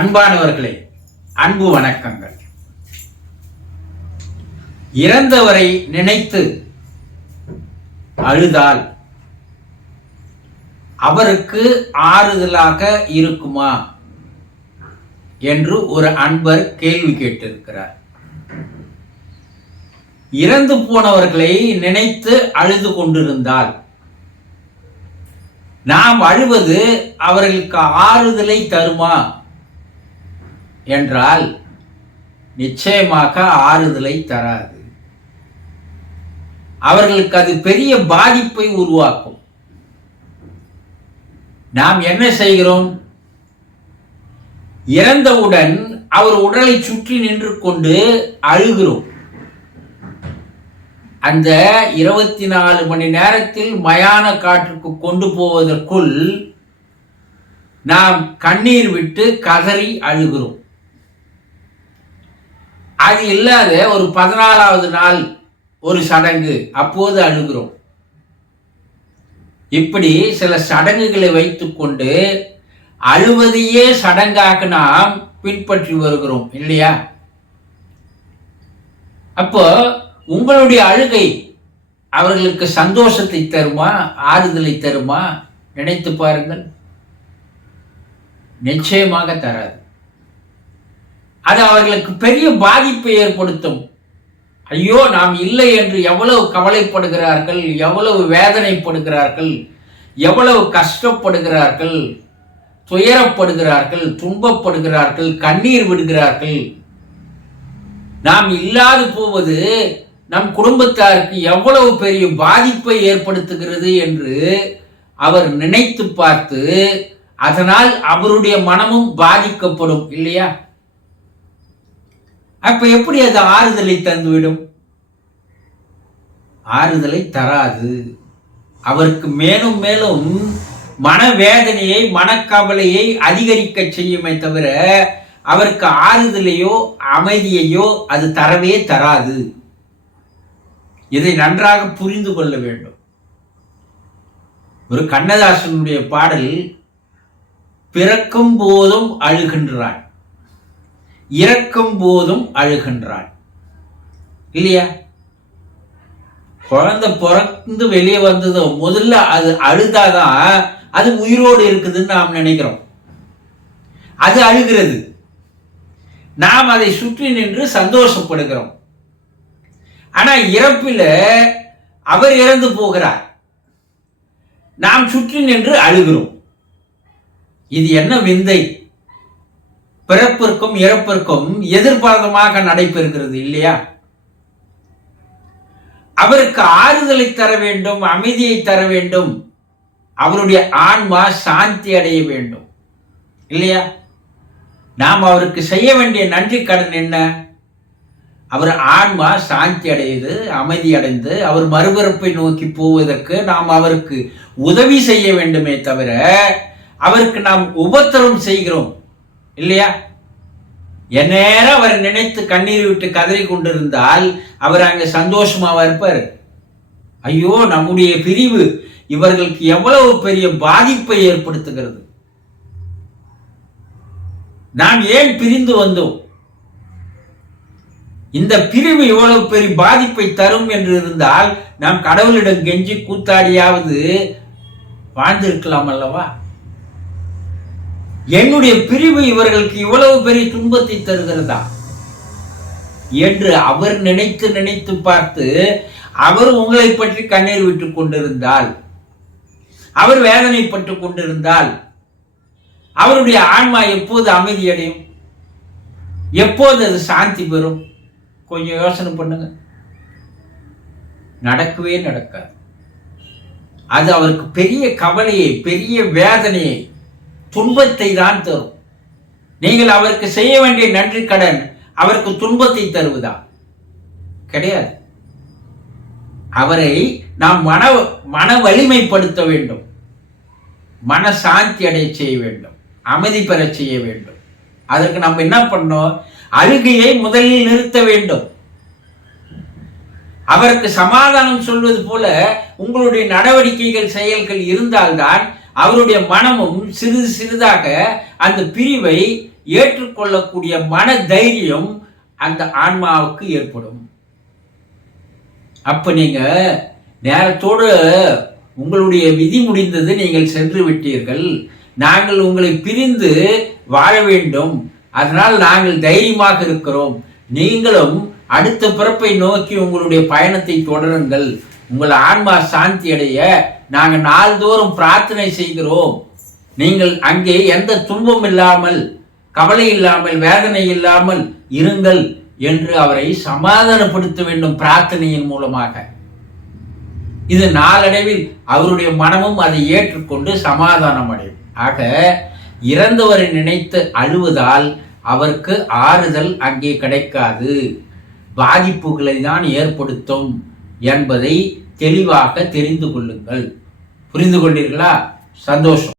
அன்பானவர்களே, அன்பு வணக்கங்கள். இறந்தவரை நினைத்து அழுதால் அவருக்கு ஆறுதலாக இருக்குமா என்று ஒரு அன்பர் கேள்வி கேட்டிருக்கிறார். இறந்து போனவர்களை நினைத்து அழுது கொண்டிருந்தால் நாம் அழுவது அவர்களுக்கு ஆறுதலை தருமா என்றால் நிச்சயமாக ஆறுதலை தராது. அவர்களுக்கு அது பெரிய பாதிப்பை உருவாக்கும். நாம் என்ன செய்கிறோம்? இறந்தவுடன் அவர் உடலை சுற்றி நின்று கொண்டு அழுகிறோம். அந்த 24 மணி நேரத்தில் மயான காற்றுக்கு கொண்டு போவதற்குள் நாம் கண்ணீர் விட்டு கதறி அழுகிறோம். அது இல்லாத ஒரு 14வது நாள் ஒரு சடங்கு, அப்போது அழுகிறோம். இப்படி சில சடங்குகளை வைத்துக்கொண்டு அழுவதையே சடங்காக நாம் பின்பற்றி வருகிறோம் இல்லையா? அப்போ உங்களுடைய அழுகை அவர்களுக்கு சந்தோஷத்தை தருமா, ஆறுதலை தருமா? நினைத்து பாருங்கள். நிச்சயமாக தராது. அது அவர்களுக்கு பெரிய பாதிப்பை ஏற்படுத்தும். ஐயோ, நாம் இல்லை என்று எவ்வளவு கவலைப்படுகிறார்கள், எவ்வளவு வேதனைப்படுகிறார்கள், எவ்வளவு கஷ்டப்படுகிறார்கள், துயரப்படுகிறார்கள், துன்பப்படுகிறார்கள், கண்ணீர் விடுகிறார்கள். நாம் இல்லாது போவது நம் குடும்பத்தாருக்கு எவ்வளவு பெரிய பாதிப்பை ஏற்படுத்துகிறது என்று அவர் நினைத்து பார்த்து அதனால் அவருடைய மனமும் பாதிக்கப்படும் இல்லையா? அப்ப எப்படி அது ஆறுதலை தந்துவிடும்? ஆறுதலை தராது. அவருக்கு மேலும் மேலும் மனவேதனையை, மனக்கவலையை அதிகரிக்க செய்யுமே தவிர அவருக்கு ஆறுதலையோ அமைதியையோ அது தரவே தராது. இதை நன்றாக புரிந்து கொள்ள வேண்டும். ஒரு கண்ணதாசனுடைய பாடல், பிறக்கும் போதும் அழுகின்றான், இறக்கும் போதும் அழுகின்றான் இல்லையா? குழந்தை பிறந்து வெளியே வந்ததோ முதல்ல அது அழுதாதான் அது உயிரோடு இருக்குதுன்னு நாம் நினைக்கிறோம். அது அழுகிறது. நாம் அதை சுற்றி நின்று சந்தோஷப்படுகிறோம். ஆனா இறப்பில் அவர் இறந்து போகிறார், நாம் சுற்றி நின்று அழுகிறோம். இது என்ன விந்தை! பிறப்பிற்கும் இறப்பிற்கும் எதிர்பார்த்தமாக நடைபெறுகிறது இல்லையா? அவருக்கு ஆறுதலை தர வேண்டும், அமைதியை தர வேண்டும், அவருடைய ஆன்மா சாந்தி அடைய வேண்டும் இல்லையா? நாம் அவருக்கு செய்ய வேண்டிய நன்றி கடன் என்ன? அவர் ஆன்மா சாந்தி அடைந்து, அமைதி அடைந்து, அவர் மறுபிறப்பை நோக்கி போவதற்கு நாம் அவருக்கு உதவி செய்ய வேண்டுமே தவிர அவருக்கு நாம் உபத்திரம் செய்கிறோம் இல்லையா? எந்நேரம் அவர் நினைத்து கண்ணீர் விட்டு கதறி கொண்டிருந்தால் அவர் அங்க சந்தோஷமாவா இருப்பார்? ஐயோ, நம்முடைய பிரிவு இவர்களுக்கு எவ்வளவு பெரிய பாதிப்பை ஏற்படுத்துகிறது. நாம் ஏன் பிரிந்து வந்தோம்? இந்த பிரிவு இவ்வளவு பெரிய பாதிப்பை தரும் என்று இருந்தால் நாம் கடவுளிடம் கெஞ்சி கூத்தாடியாவது வாழ்ந்திருக்கலாம் அல்லவா? என்னுடைய பிரிவு இவர்களுக்கு இவ்வளவு பெரிய துன்பத்தை தருகிறதா என்று அவர் நினைத்து நினைத்து பார்த்து அவர் உங்களை பற்றி கண்ணீர் விட்டுக் கொண்டிருந்தால், அவர் வேதனைப்பட்டு கொண்டிருந்தால் அவருடைய ஆன்மா எப்போது அமைதி அடையும்? எப்போது அது சாந்தி பெறும்? கொஞ்சம் யோசனை பண்ணுங்க. நடக்கவே நடக்காது. அது அவருக்கு பெரிய கவலையை, பெரிய வேதனையை, துன்பத்தை தான் தரும். நீங்கள் அவருக்கு செய்ய வேண்டிய நன்றி கடன் அவருக்கு துன்பத்தை தருவதா? கிடையாது. அவரை நாம் மன வலிமைப்படுத்த வேண்டும், மன சாந்தி அடைய செய்ய வேண்டும், அமைதி பெற செய்ய வேண்டும். அதற்கு நம்ம என்ன பண்ணோம்? அழுகையை முதலில் நிறுத்த வேண்டும். அவருக்கு சமாதானம் சொல்வது போல உங்களுடைய நடவடிக்கைகள், செயல்கள் இருந்தால்தான் அவருடைய மனமும் சிறிது சிறிதாக அந்த பிரிவை ஏற்றுக்கொள்ளக்கூடிய மன தைரியம் அந்த ஆன்மாவுக்கு ஏற்படும். அப்ப நீங்க நேரத்தோடு உங்களுடைய விதி முடிந்தது, நீங்கள் சென்று விட்டீர்கள், நாங்கள் உங்களை பிரிந்து வாழ வேண்டும், அதனால் நாங்கள் தைரியமாக இருக்கிறோம், நீங்களும் அடுத்த பிறப்பை நோக்கி உங்களுடைய பயணத்தை தொடருங்கள், உங்கள் ஆன்மா சாந்தி அடைய நாங்கள் நாள்தோறும் பிரார்த்தனை செய்கிறோம், நீங்கள் அங்கே எந்த துன்பம் இல்லாமல், கவலை இல்லாமல், வேதனை இல்லாமல் இருங்கள் என்று அவரை சமாதானப்படுத்த வேண்டும் பிரார்த்தனையின் மூலமாக. இது நாளடைவில் அவருடைய மனமும் அதை ஏற்றுக்கொண்டு சமாதானம் அடையும். ஆக இறந்தவரை நினைத்து அழுவதால் அவருக்கு ஆறுதல் அங்கே கிடைக்காது, பாதிப்புகளை தான் ஏற்படுத்தும் என்பதை தெளிவாக தெரிந்து கொள்ளுங்கள். புரிந்து கொண்டீர்களா? சந்தோஷம்.